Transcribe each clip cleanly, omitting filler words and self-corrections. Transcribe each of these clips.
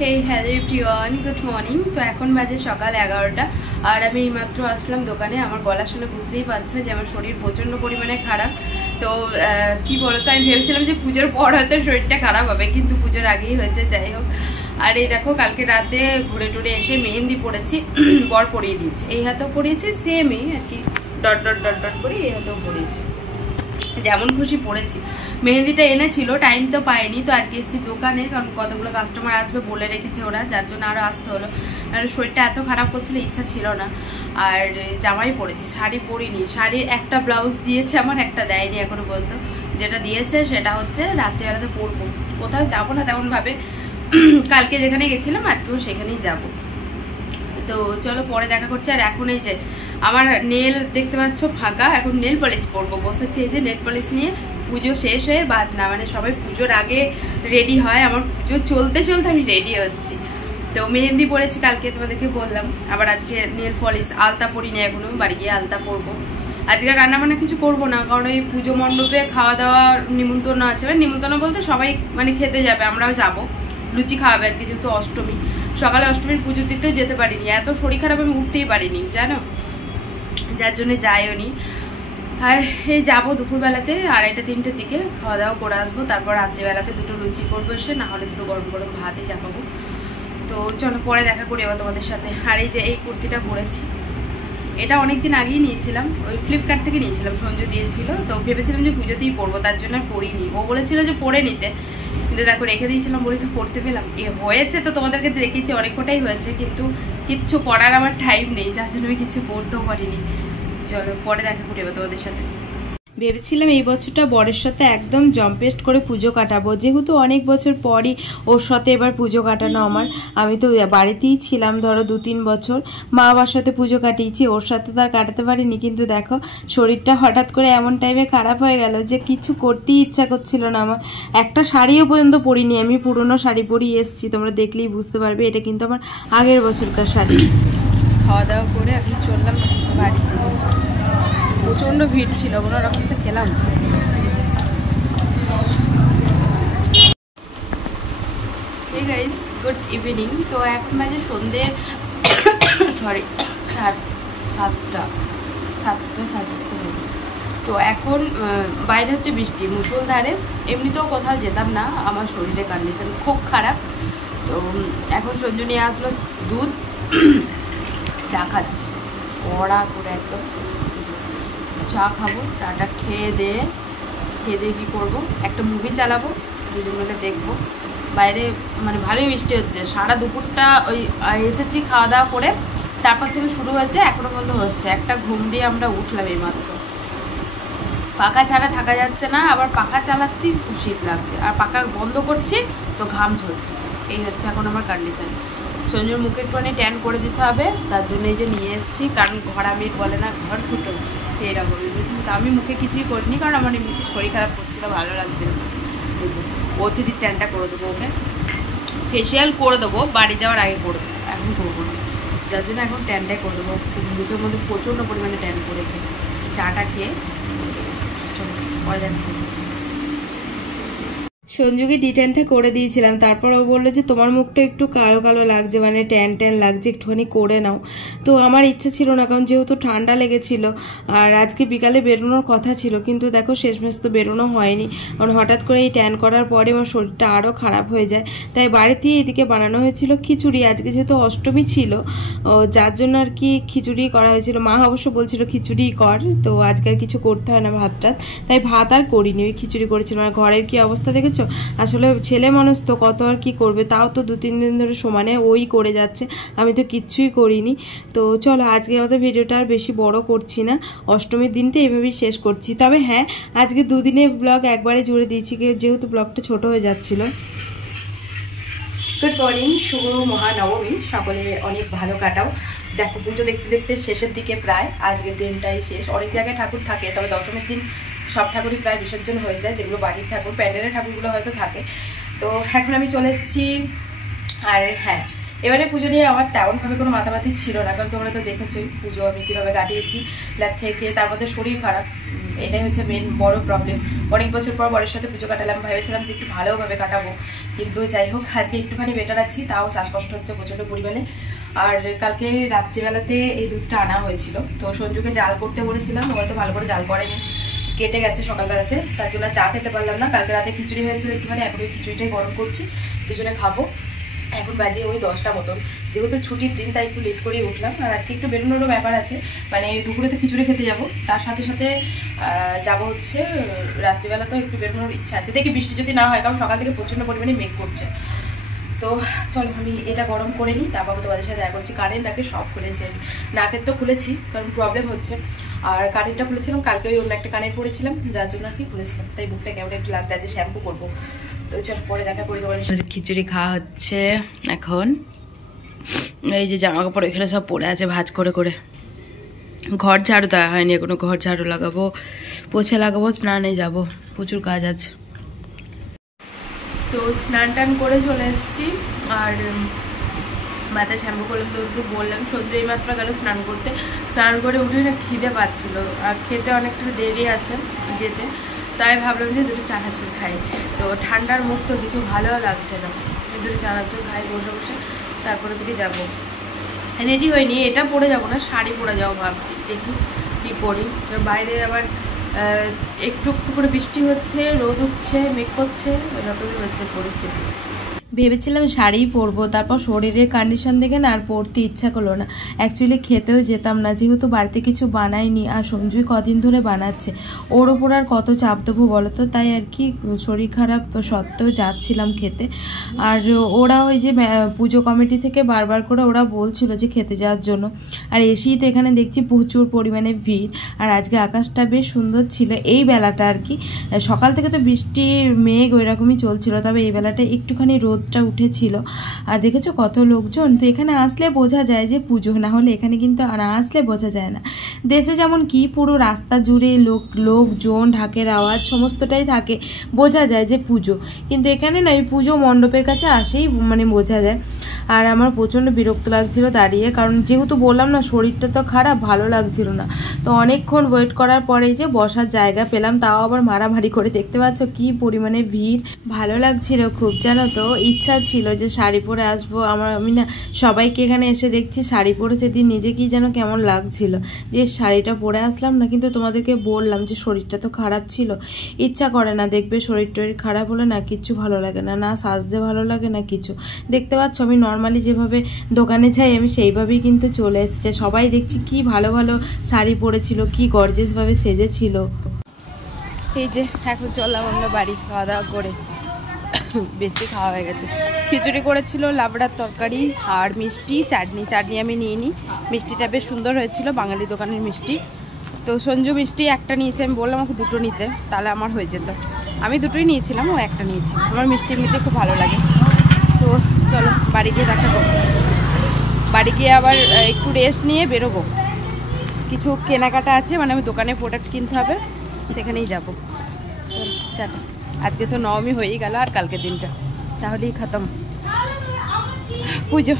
হে hello everyone, good morning. তো এখন বাজে সকাল 11টা আর আমি এইমাত্র আসলাম দোকানে। আমার গলা শুনে বুঝতেই পারছো যে আমার শরীর প্রচণ্ড পরিমাণে খারাপ। তো কি বলতো, আমি ভেবেছিলাম যে পুজোর পর হয়তো শরীরটা খারাপ হবে, কিন্তু পুজোর আগেই হয়েছে। যাই হোক, আর এই দেখো কালকে রাতে ঘুরে টুরে এসে মেহেন্দি পড়েছি, বর পরিয়ে দিয়েছি। এই হাতেও পরিয়েছি, সেমই আর কি, ডট ডট ডট ডট করে এই হাতেও পরিয়েছি, যেমন খুশি পড়েছি। মেহেন্দিটা এনেছিল, টাইম তো পাইনি, তো আজকে এসেছি দোকানে, কারণ কতগুলো কাস্টমার আসবে বলে রেখেছে ওরা, যার জন্য আরও আসতে হলো। নাহলে শরীরটা এত খারাপ করছিল, ইচ্ছা ছিল না। আর জামাই পরেছি, শাড়ি পরিনি। শাড়ির একটা ব্লাউজ দিয়েছে আমার, একটা দেয়নি এখনো পর্যন্ত। যেটা দিয়েছে সেটা হচ্ছে রাত্রিবেলাতে পরবো, কোথাও যাবো না তেমনভাবে। কালকে যেখানে গেছিলাম আজকেও সেখানেই যাব। তো চলো পরে দেখা করছি। আর এখন এই যে আমার নেল দেখতে পাচ্ছ ফাঁকা, এখন নেল পলিশ পরবো, বসেছি এই যে নেল পলিশ নিয়ে। পুজো শেষ হয়ে বাজনা, মানে সবাই পুজোর আগে রেডি হয়, আমার পুজো চলতে চলতে আমি রেডি হচ্ছি। তো মেহেন্দি পরেছি কালকে, তোমাদেরকে বললাম। আবার আজকে নেল পলিশ, আলতা পরিনি এখনো, বাড়ি গিয়ে আলতা পরবো। আজকে রান্নাবান্না কিছু করবো না, কারণ এই পুজো মণ্ডপে খাওয়া দাওয়ার নিমন্ত্রণ আছে। নিমন্ত্রণ বলতে সবাই মানে খেতে যাবে, আমরাও যাবো। লুচি খাওয়াবে আজকে, যেহেতু অষ্টমী। সকালে অষ্টমীর পুজো দিতেও যেতে পারিনি, এত শরীর খারাপ, আমি উঠতেই পারিনি জানো, যার জন্য যাইও নি। আর এই যাবো দুপুরবেলাতে 2:30-3টের দিকে, খাওয়া দাওয়া করে আসবো। তারপর রাত্রিবেলাতে দুটো লুচি করবো এসে, না হলে দুটো গরম গরম ভাতই চাপাবো। তো চলো পরে দেখা করি আবার তোমাদের সাথে। আর এই যে এই কুর্তিটা পরেছি, এটা অনেকদিন আগেই নিয়েছিলাম, ওই ফ্লিপকার্ট থেকে নিয়েছিলাম, সঞ্জু দিয়েছিল। তো ভেবেছিলাম যে পুজোতেই পরবো, তার জন্য আর পরিনি। ও বলেছিল যে পরে নিতে, কিন্তু দেখো রেখে দিয়েছিলাম বলি তো পড়তে পেলাম। হয়েছে তো তোমাদেরকে দেখিয়েছি, অনেক কটাই হয়েছে, কিন্তু কিচ্ছু পড়ার আমার টাইম নেই, যার জন্য আমি কিছু পড়তেও পারিনি। চলো পরে দেখা করি তোমাদের সাথে। ভেবেছিলাম এই বছরটা বরের সাথে একদম জম্পেস্ট করে পুজো কাটাবো, যেহেতু অনেক বছর পরই ওর সাথে এবার পুজো কাটানো আমার। আমি তো বাড়িতেই ছিলাম ধরো 2-3 বছর, মা বাবার সাথে পুজো কাটিয়েছি, ওর সাথে তো আর কাটাতে পারিনি। কিন্তু দেখো শরীরটা হঠাৎ করে এমন টাইমে খারাপ হয়ে গেল যে কিছু করতেই ইচ্ছা করছিল না আমার। একটা শাড়িও পর্যন্ত পরিনি, আমি পুরনো শাড়ি পরিয়ে এসেছি, তোমরা দেখলেই বুঝতে পারবে। এটা কিন্তু আমার আগের বছরকার শাড়ি। খাওয়া দাওয়া করে এখন চললাম বাড়ি। প্রচণ্ড ভিড় ছিল, কোনো রকম তো খেলাম। এই গাইস, গুড ইভিনিং। তো এখন বাজে সন্ধ্যে সরি 7টা 7:30। তো এখন বাইরে হচ্ছে বৃষ্টি মুষলধারে। এমনিতেও কোথাও যেতাম না, আমার শরীরের কন্ডিশন খুব খারাপ। তো এখন সঞ্জু নিয়ে আসলো দুধ, চা খাচ্ছি কড়া করে একদম। চা খাবো, চাটা খেয়ে দিয়ে কী করবো, একটা মুভি চালাবো, দুজন মিলে দেখবো। বাইরে মানে ভালোই বৃষ্টি হচ্ছে, সারা দুপুরটা ওই এসেছি খাওয়া দাওয়া করে, তারপর থেকে শুরু হয়েছে, এখনো বন্ধ হচ্ছে। একটা ঘুম দিয়ে আমরা উঠলাম এইমাত্র। পাখা ছাড়া থাকা যাচ্ছে না, আবার পাখা চালাচ্ছি তো শীত লাগছে, আর পাখা বন্ধ করছি তো ঘাম ঝরছে। এই হচ্ছে এখন আমার কন্ডিশন। সঞ্জুর মুখে একটুখানি ট্যান করে দিতে হবে, তার জন্য এই যে নিয়ে এসেছি, কারণ ঘর আমি বলে না ঘর ফুটো, সেই রকমই বুঝলি। তো আমি মুখে কিছুই করিনি, কারণ আমার এমনিতে শরীর খারাপ করছিল, ভালো লাগছিল না। বুঝলি, অতিরিক্ত ট্যানটা করে দেবো, ওকে ফেসিয়াল করে দেবো, বাড়ি যাওয়ার আগে করে দেবো, এখন করবো না, যার জন্য এখন ট্যানটাই করে দেবো। মুখের মধ্যে প্রচণ্ড পরিমাণে ট্যান করেছে। চাটা খেয়ে পরে দেখা করছি। সঞ্জুকে ডিটেনটা করে দিয়েছিলাম, তারপর ও বললো যে তোমার মুখটা একটু কালো কালো লাগছে, মানে ট্যান ট্যান লাগছে, একটুখানি করে নাও। তো আমার ইচ্ছা ছিল না, কারণ যেহেতু ঠান্ডা লেগেছিল, আর আজকে বিকালে বেরোনোর কথা ছিল, কিন্তু দেখো শেষমেশ তো বেরোনো হয়নি। কারণ হঠাৎ করে এই ট্যান করার পরে আমার শরীরটা আরও খারাপ হয়ে যায়। তাই বাড়িতেই এদিকে বানানো হয়েছিল খিচুড়ি, আজকে যেহেতু অষ্টমী ছিল, যার জন্য আর কি খিচুড়ি করা হয়েছিল। মা অবশ্য বলছিল খিচুড়ি কর, তো আজকে আর কিছু করতে হয় না ভাত টাত, তাই ভাত আর করিনি, ওই খিচুড়ি করেছিল। মানে ঘরের কি অবস্থা দেখেছো, আসলে ছেলে মানুষ তো কত আর কি করবে, তাও তো 2-3 দিন ধরে সমানে ওই করে যাচ্ছে, আমি তো কিচ্ছুই করিনি। তো চলো আজকে আমাদের ভিডিওটা আর বেশি বড় করছি না, অষ্টমীর দিনটা এভাবেই শেষ করছি। তবে হ্যাঁ, আজকে 2 দিনের ব্লগ একবারে জুড়ে দিয়েছি, যেহেতু ব্লগটা ছোট হয়ে যাচ্ছিল। গুড মর্নিং, শুভ মহানবমী, সকলে অনেক ভালো কাটাও। দেখো পুজো দেখতে দেখতে শেষের দিকে প্রায়, আজকের দিনটাই শেষ। অনেক জায়গায় ঠাকুর থাকে, তবে দশমীর দিন সব ঠাকুরই প্রায় বিসর্জন হয়ে যায়, যেগুলো বাড়ির ঠাকুর, প্যান্ডেলের ঠাকুরগুলো হয়তো থাকে। তো এখন আমি চলে এসেছি। আর হ্যাঁ, এবারে পুজো নিয়ে আমার তেমনভাবে কোনো মাতামাতি ছিল না, কারণ তোমরা তো দেখেছোই পুজো আমি কীভাবে কাটিয়েছি। ল্যাদ খেয়ে তার মধ্যে শরীর খারাপ, এটাই হচ্ছে মেন বড় প্রবলেম। অনেক বছর পর বরের সাথে পুজো কাটালাম, ভেবেছিলাম যে একটু ভালোভাবে কাটাবো, কিন্তু যাই হোক আজকে একটুখানি বেটার আছি, তাও শ্বাসকষ্ট হচ্ছে প্রচণ্ড পরিমাণে। আর কালকে রাত্রিবেলাতে এই দুধটা আনা হয়েছিল, তো সঞ্জুকে জাল করতে বলেছিলাম, ও হয়তো ভালো করে জাল করেনি, কেটে গেছে সকালবেলাতে, তার জন্য চা খেতে পারলাম না। কালকে রাতে খিচুড়ি হয়েছিল একটুখানি, এখন ওই খিচুড়িটাই গরম করছি, দুজনে খাবো। এখন বাজে ওই 10টা মতন, যেহেতু ছুটির দিন তাই একটু লেট করেই উঠলাম। আর আজকে একটু বেরোনোরও ব্যাপার আছে, মানে দুপুরে তো খিচুড়ি খেতে যাব, তার সাথে সাথে যাব হচ্ছে রাত্রিবেলাতেও একটু বেরোনোর ইচ্ছা আছে, দেখি বৃষ্টি যদি না হয়, কারণ সকাল থেকে প্রচণ্ড পরিমাণে মেঘ করছে। তো চলো আমি এটা গরম করে নিই, তারপর তোমাদের সাথে দেখা করছি। কারেন্ট নাকে সব খুলেছি আমি, নাকের তো খুলেছি কারণ প্রবলেম হচ্ছে, আর কারেন্টটা খুলেছিলাম কালকে, ওই অন্য একটা কানের পরেছিলাম যার জন্য আর কি খুলেছিলাম, তাই মুখটা কেমন একটু লাগছে, আজ শ্যাম্পু করবো। তো চল পরে দেখা করি তোমাদের সাথে। খিচুড়ি খাওয়া হচ্ছে এখন, এই যে জামা কাপড় এখানে সব পড়ে আছে ভাঁজ করে করে, ঘর ঝাড়ু দেওয়া হয়নি এখনো, ঘর ঝাড়ু লাগাবো, পোছে লাগাবো, স্নানে যাব, প্রচুর কাজ আছে। তো স্নান টান করে চলে এসেছি, আর মাথায় শ্যাম্পু করলাম, তো বললাম সন্ধ্যে এইমাত্র গেল স্নান করতে, স্নান করে উঠে না খিদে পাচ্ছিল, আর খেতে অনেকটা দেরি আছে যেতে, তাই ভাবলাম যে দুটো চানাচুর খাই। তো ঠান্ডার মুখ তো কিছু ভালো লাগছে না, দুটো চানাচুর খাই বসে বসে, তারপরে দিকে যাবো। রেডি হয়নি, এটা পরে যাবো না, শাড়ি পরে যাবো ভাবছি, দেখি কী করি। বাইরে আবার একটু একটু করে বৃষ্টি হচ্ছে, রোদ উঠছে, মেঘ করছে, এরকমই হচ্ছে পরিস্থিতি। ভেবেছিলাম শাড়িই পরবো, তারপর শরীরের কন্ডিশন দেখে না আর পরতে ইচ্ছা করলো না। অ্যাকচুয়ালি খেতেও যেতাম না, যেহেতু বাড়িতে কিছু বানাইনি, আর সঞ্জুই কদিন ধরে বানাচ্ছে, ওর ওপর আর কত চাপ দেবো বলো তো, তাই আর কি শরীর খারাপ সত্ত্বেও যাচ্ছিলাম খেতে। আর ওরা ওই যে পুজো কমিটি থেকে বারবার করে ওরা বলছিল যে খেতে যাওয়ার জন্য, আর এসেই তো এখানে দেখছি প্রচুর পরিমাণে ভিড়। আর আজকে আকাশটা বেশ সুন্দর ছিল এই বেলাটা আর কি, সকাল থেকে তো বৃষ্টির মেঘ ওই রকমই চলছিল, তবে এই বেলাটা একটুখানি রোদটা উঠেছিল। আর দেখেছো কত লোকজন, তো এখানে আসলে বোঝা যায় যে পুজো, না হলে এখানে কিন্তু না আসলে বোঝা যায় না। দেশে যেমন কি পুরো রাস্তা জুড়ে লোকজন, ঢাকের আওয়াজ সমস্তটাই থাকে, বোঝা যায় যে পুজো, কিন্তু এখানে না এই পুজো মণ্ডপের কাছে আসেই মানে বোঝা যায়। আর আমার প্রচণ্ড বিরক্ত লাগছিল দাঁড়িয়ে, কারণ যেহেতু বললাম না শরীরটা তো খারাপ, ভালো লাগছিল না। তো অনেকক্ষণ ওয়েট করার পরে যে বসার জায়গা পেলাম, তাও আবার মারামারি করে, দেখতে পাচ্ছ কি পরিমাণে ভিড়। ভালো লাগছিল খুব, জানো তো ইচ্ছা ছিল যে শাড়ি পরে আসবো, আমি না সবাইকে এখানে এসে দেখছি শাড়ি পরেছে, দিয়ে নিজেকেই যেন কেমন লাগছিল যে শাড়িটা পরে আসলাম না। কিন্তু তোমাদেরকে বললাম যে শরীরটা তো খারাপ ছিল, ইচ্ছা করে না, দেখবে শরীর টরীর খারাপ হলে না কিচ্ছু ভালো লাগে না, না সাজতে ভালো লাগে না কিছু। দেখতে পাচ্ছ আমি নর্মালি যেভাবে দোকানে যাই আমি সেইভাবেই কিন্তু চলে এসেছে, সবাই দেখছি কি ভালো ভালো শাড়ি পরেছিল, কি গর্জিয়াসভাবে সেজেছিল। এই যে এখন চললাম আমরা বাড়ি, খাওয়া দাওয়া করে, বেশি খাওয়া হয়ে গেছে। খিচুড়ি করেছিল, লাবড়ার তরকারি আর মিষ্টি, চাটনি আমি নিয়ে নিই, মিষ্টিটা বেশ সুন্দর হয়েছিল, বাঙালি দোকানের মিষ্টি। তো সঞ্জু মিষ্টি একটা নিয়েছে, আমি বললাম আমাকে দুটো নিতে, তাহলে আমার হয়ে যেত, আমি দুটোই নিয়েছিলাম, ও একটা নিয়েছি, আমার মিষ্টি এমনিতে খুব ভালো লাগে। তো চলো বাড়ি গিয়ে দেখা করছি, বাড়ি গিয়ে আবার একটু রেস্ট নিয়ে বেরোবো, কিছু কেনাকাটা আছে, মানে আমি দোকানে প্রোডাক্ট কিনতে হবে, সেখানেই যাবো। টাটা। আজকে তো নবমী হয়েই গেল, আর কালকে দিনটা তাহলেই খতম পুজো।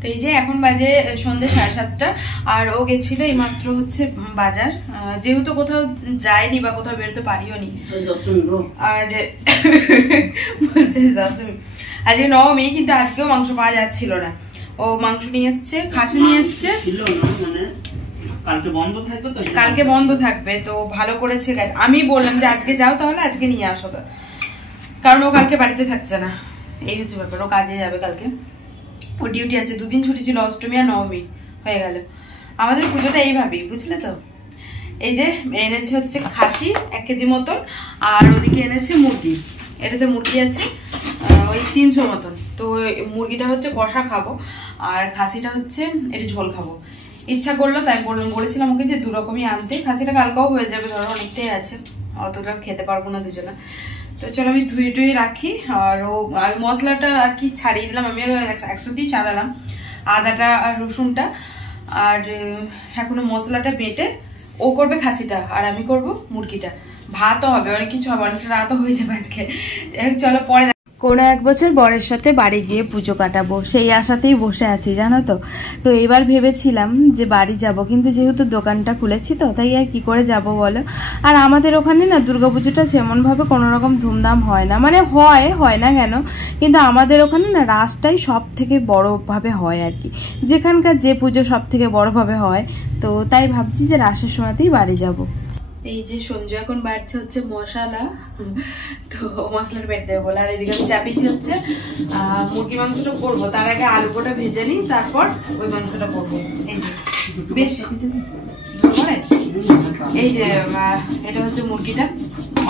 তো এই যে এখন বাজে সন্ধ্যে 7:30, আর ও গেছিল এই মাত্র হচ্ছে বাজার, যেহেতু কোথাও যায়নি বা কোথাও বেরোতে পারিও নি, আর বলছে দশমী, আজকে নবমী, কিন্তু আজকেও মাংস পাওয়া যাচ্ছিল না, ও মাংস নিয়ে এসছে, খাসি নিয়ে এসছে, কালকে বন্ধ থাকবে, তো ভালো করেছে। আমি বললাম যে আজকে যাও, তাহলে আজকে নিয়ে আসো, কারণ ও কালকে বাড়িতে থাকছে না, এই হচ্ছে ব্যাপার, ও কাজে যাবে কালকে, ও ডিউটি আছে, 2 দিন ছুটি ছিল, অষ্টমী আর নবমী হয়ে গেল। আমাদের পুজোটা এইভাবেই, বুঝলে তো। এই যে এনেছে হচ্ছে খাসি 1 কেজি মতন, আর ওদিকে এনেছে মুরগি, এটাতে মুরগি আছে ওই 300 মতন। তো মুরগিটা হচ্ছে কষা খাবো, আর খাসিটা হচ্ছে একটু ঝোল খাবো, ইচ্ছা করলো তাই বলেছিলাম ওকে যে 2 রকমই আনতে, খাসিটা কালকেও হয়ে যাবে, ধরো অনেকটাই আছে, অতটা খেতে পারবো না দুজনে। তো চলো আমি ধুয়ে টুয়ে রাখি, আর মশলাটা আর কি ছাড়িয়ে দিলাম, আমি আরো একসাথেই ছাড়ালাম আদাটা আর রসুনটা, আর এখনো মশলাটা বেটে ও করবে খাসিটা আর আমি করব মুরগিটা, ভাতও হবে, অনেক কিছু হবে, অনেকটা রাতও হয়ে যাবে আজকে। চলো পরে কোনো এক বছর বরের সাথে বাড়ি গিয়ে পুজো কাটাবো সেই আশাতেই বসে আছি জানো তো। তো এবার ভেবেছিলাম যে বাড়ি যাব, কিন্তু যেহেতু দোকানটা খুলেছি তো তাই আর কি করে যাব বলো। আর আমাদের ওখানে না দুর্গাপুজোটা সেমনভাবে কোনো রকম ধুমধাম হয় না, মানে হয় না কেন, কিন্তু আমাদের ওখানে না রাসটাই সব থেকে বড়োভাবে হয় আর কি, যেখানকার যে পুজো সব থেকে বড়োভাবে হয়। তো তাই ভাবছি যে রাসের সময়তেই বাড়ি যাব। এই যে সঞ্জু এখন বাড়ছে হচ্ছে মশলা, তো মশলাটা বেটে দেবো বলে। আর এদিকে আমি চাপিয়েছি হচ্ছে মুরগি মাংসটা করবো, তার আগে আলুটা ভেজে নিই, তারপর ওই মাংসটা করবো। এই যে বেশ এই যে এটা হচ্ছে মুরগিটা,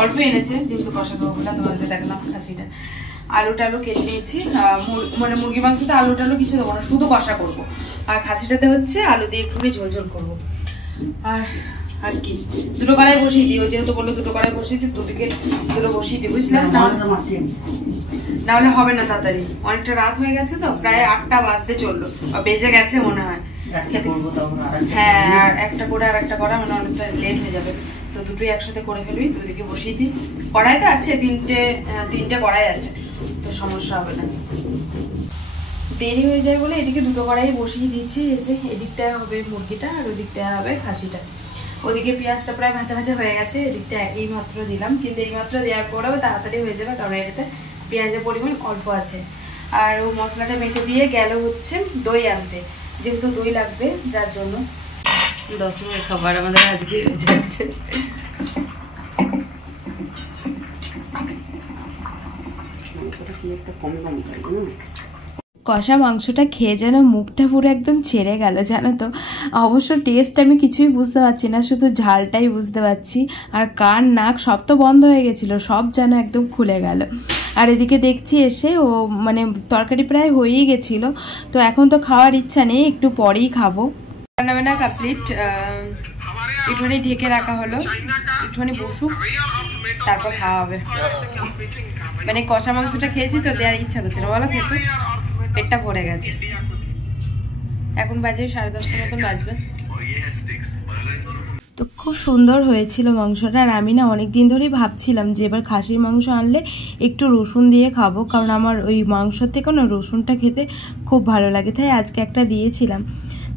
অল্প এনেছে যেহেতু কষা করবো না, তোমাদের দেখলাম খাসিটা। আলু টালু কেটে নিয়েছি, মানে মুরগি মাংসতে আলু টালু কিছু দেবো না, শুধু কষা করবো। আর খাসিটাতে হচ্ছে আলু দিয়ে একটু ঝোল ঝোল করবো। আর কি দুটো কড়াই বসিয়ে দিই, যেহেতু বললো দুটো কড়াই বসিয়ে দিই, দুদিকে দুটো বসিয়ে দিই, বুঝলাম নাহলে হবে না তাড়াতাড়ি। অনেকটা রাত হয়ে গেছে তো, প্রায় 8টা বাজতে চললো, বেজে গেছে মনে হয়। হ্যাঁ, আর একটা করে আর একটা করা মানে অনেকটা লেট হয়ে যাবে, তো দুটোই একসাথে করে ফেলবি। দুদিকে বসিয়ে দিই, কড়াই তো আছে তিনটে কড়াই আছে, তো সমস্যা হবে না। দেরি হয়ে যায় বলে এদিকে দুটো কড়াই বসিয়ে দিয়েছি। এই যে এদিকটায় হবে মুরগিটা আর ওদিকটায় হবে খাসিটা। ওদিকে পেঁয়াজটা প্রায় ভাজা ভাজা হয়ে গেছে, এদিকটা এই মাত্র দিলাম, কিন্তু এই মাত্র দেওয়ার পরেও তাড়াতাড়ি হয়ে যাবে, কারণ এটাতে পেঁয়াজের পরিমাণ অল্প আছে। আর ও মশলাটা মেখে দিয়ে গেল হচ্ছে দই আনতে, যেহেতু দই লাগবে, যার জন্য 10 মিনিট খাবার আমাদের আজকে হয়ে যাচ্ছে। কষা মাংসটা খেয়ে যেন মুখটা পুরো একদম ছেড়ে গেল জানো তো। অবশ্য টেস্ট আমি কিছুই বুঝতে পারছি না, শুধু ঝালটাই বুঝতে পারছি। আর কান নাক সব তো বন্ধ হয়ে গেছিলো, সব যেন একদম খুলে গেল। আর এদিকে দেখছি এসে ও মানে তরকারি প্রায় হয়েই গেছিলো, তো এখন তো খাওয়ার ইচ্ছা নেই, একটু পরেই খাবো। রান্নাবান্না কমপ্লিট, একটুখানি ঢেকে রাখা হলো, একটুখানি বসুক, তারপর খাওয়া হবে। মানে কষা মাংসটা খেয়েছি তো দেওয়ার ইচ্ছা করছে না বলো, খেতে পেটটা ভরে গেছে। এখন বাজে 10:30 মতন বাজবে। তো খুব সুন্দর হয়েছিল মাংসটা। আর আমি না অনেকদিন ধরেই ভাবছিলাম যে এবার খাসির মাংস আনলে একটু রসুন দিয়ে খাবো, কারণ আমার ওই মাংসর থেকে না রসুনটা খেতে খুব ভালো লাগে, তাই আজকে একটা দিয়েছিলাম।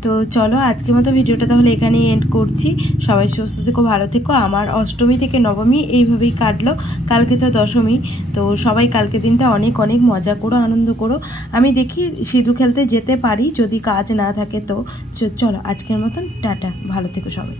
তো চলো আজকের মতো ভিডিওটা তাহলে এখানেই এন্ড করছি। সবাই সুস্থ থেকো, ভালো থেকো। আমার অষ্টমী থেকে নবমী এইভাবেই কাটলো, কালকে তো দশমী, তো সবাই কালকে দিনটা অনেক অনেক মজা করো, আনন্দ করো। আমি দেখি সিঁদুর খেলতে যেতে পারি যদি কাজ না থাকে, তো চলো আজকের মতন টাটা, ভালো থেকো সবাই।